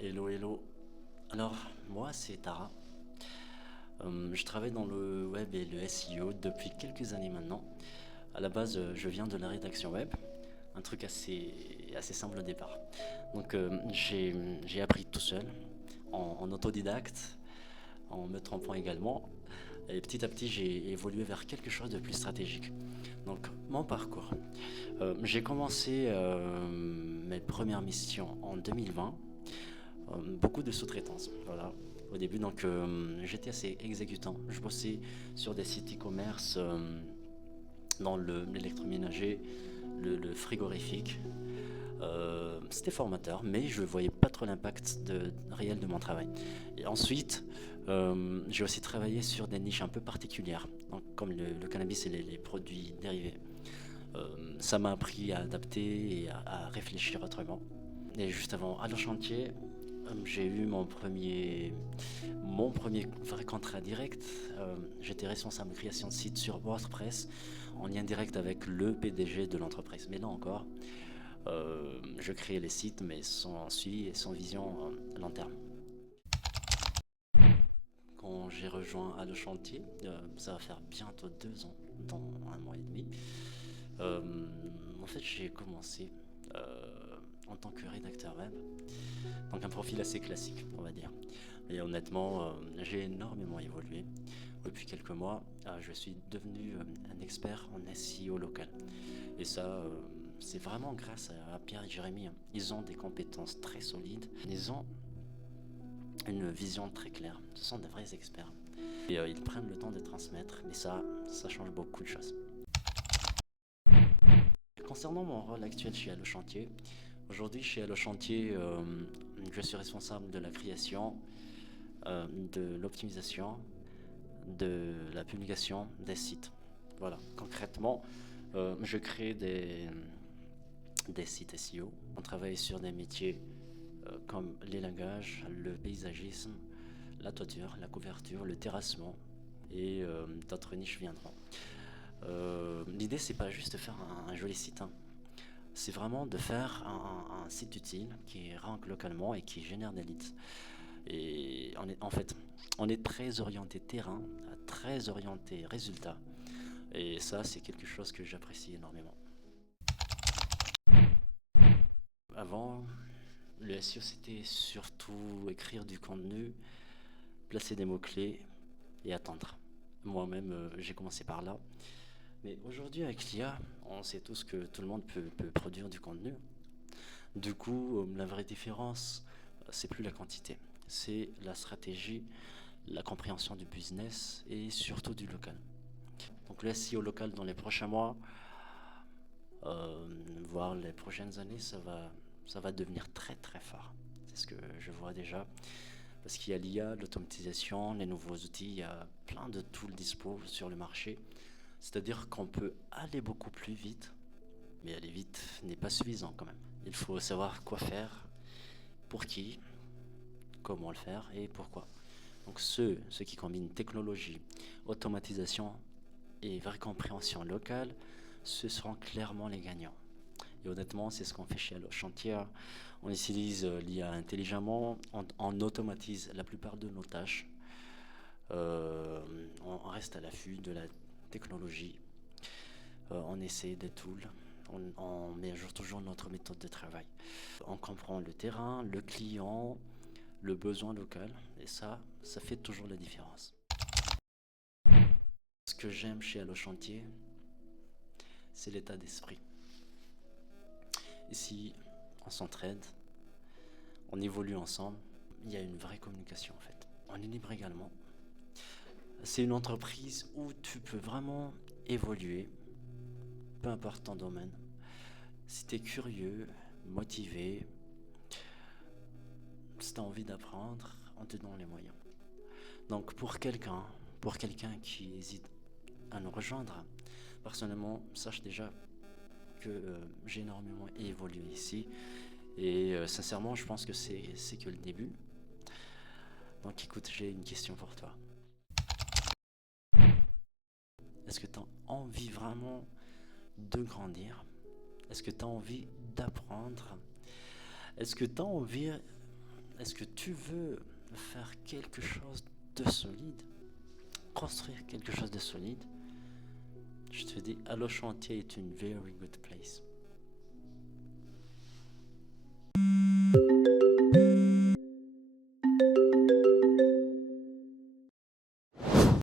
Hello, hello. Alors, moi, c'est Tara. Je travaille dans le web et le SEO depuis quelques années maintenant. À la base, je viens de la rédaction web, un truc assez simple au départ. Donc, j'ai appris tout seul, en autodidacte, en me trompant également. Et petit à petit, j'ai évolué vers quelque chose de plus stratégique. Donc, mon parcours. J'ai commencé mes premières missions en 2020. Beaucoup de sous-traitance, voilà. Au début, donc, j'étais assez exécutant. Je bossais sur des sites e-commerce dans l'électroménager, le frigorifique. C'était formateur, mais je ne voyais pas trop l'impact réel de mon travail. Et ensuite, j'ai aussi travaillé sur des niches un peu particulières, donc, comme le cannabis et les produits dérivés. Ça m'a appris à adapter et à réfléchir autrement. Et juste avant, à le chantier, j'ai eu mon premier vrai contrat direct. J'étais responsable de création de site sur WordPress en lien direct avec le PDG de l'entreprise. Mais là encore, je créais les sites mais sans suivi et sans vision à long terme. Quand j'ai rejoint à le chantier, ça va faire bientôt 2 ans, dans un mois et demi. Euh, En fait, j'ai commencé en tant que rédacteur web, donc un profil assez classique, on va dire. Et honnêtement, j'ai énormément évolué. Depuis quelques mois, je suis devenu un expert en SEO local. Et ça, c'est vraiment grâce à Pierre et Jérémy. Ils ont des compétences très solides. Ils ont une vision très claire. Ce sont des vrais experts. Et ils prennent le temps de transmettre. Et ça change beaucoup de choses. Concernant mon rôle actuel chez Allo Chantier, aujourd'hui chez Allo Chantier, je suis responsable de la création, de l'optimisation, de la publication des sites. Voilà, concrètement, je crée des sites SEO. On travaille sur des métiers comme l'élagage, le paysagisme, la toiture, la couverture, le terrassement et d'autres niches viendront. L'idée, c'est pas juste de faire un joli site, hein. C'est vraiment de faire un site utile qui rank localement et qui génère des leads. Et on est très orienté terrain, très orienté résultat. Et ça, c'est quelque chose que j'apprécie énormément. Avant, le SEO, c'était surtout écrire du contenu, placer des mots-clés et attendre. Moi-même, j'ai commencé par là. Mais aujourd'hui, avec l'IA, on sait tous que tout le monde peut produire du contenu. Du coup, la vraie différence, c'est plus la quantité, c'est la stratégie, la compréhension du business et surtout du local. Donc le SEO local dans les prochains mois, voire les prochaines années, ça va devenir très très fort. C'est ce que je vois déjà. Parce qu'il y a l'IA, l'automatisation, les nouveaux outils, il y a plein de tools dispo sur le marché. C'est-à-dire qu'on peut aller beaucoup plus vite, mais aller vite n'est pas suffisant quand même. Il faut savoir quoi faire, pour qui, comment le faire et pourquoi. Donc ceux qui combinent technologie, automatisation et vraie compréhension locale, ce seront clairement les gagnants. Et honnêtement, c'est ce qu'on fait chez Allo Chantier. On utilise l'IA intelligemment, on automatise la plupart de nos tâches. On reste à l'affût de la technologie. On essaie des tools. On met à jour toujours notre méthode de travail. On comprend le terrain, le client, le besoin local. Et ça fait toujours la différence. Ce que j'aime chez Allo Chantier, c'est l'état d'esprit. Ici, on s'entraide, on évolue ensemble. Il y a une vraie communication en fait. On est libre également. C'est une entreprise où tu peux vraiment évoluer, peu importe ton domaine. Si tu es curieux, motivé, si tu as envie d'apprendre, on te donne les moyens. Donc pour quelqu'un qui hésite à nous rejoindre, personnellement, sache déjà que j'ai énormément évolué ici. Et sincèrement, je pense que c'est que le début. Donc écoute, j'ai une question pour toi. Est-ce que tu as envie vraiment de grandir? Est-ce que tu as envie d'apprendre? Est-ce que tu as envie est-ce que tu veux faire quelque chose de solide, construire quelque chose de solide, je te dis, Allo Chantier est une very good place.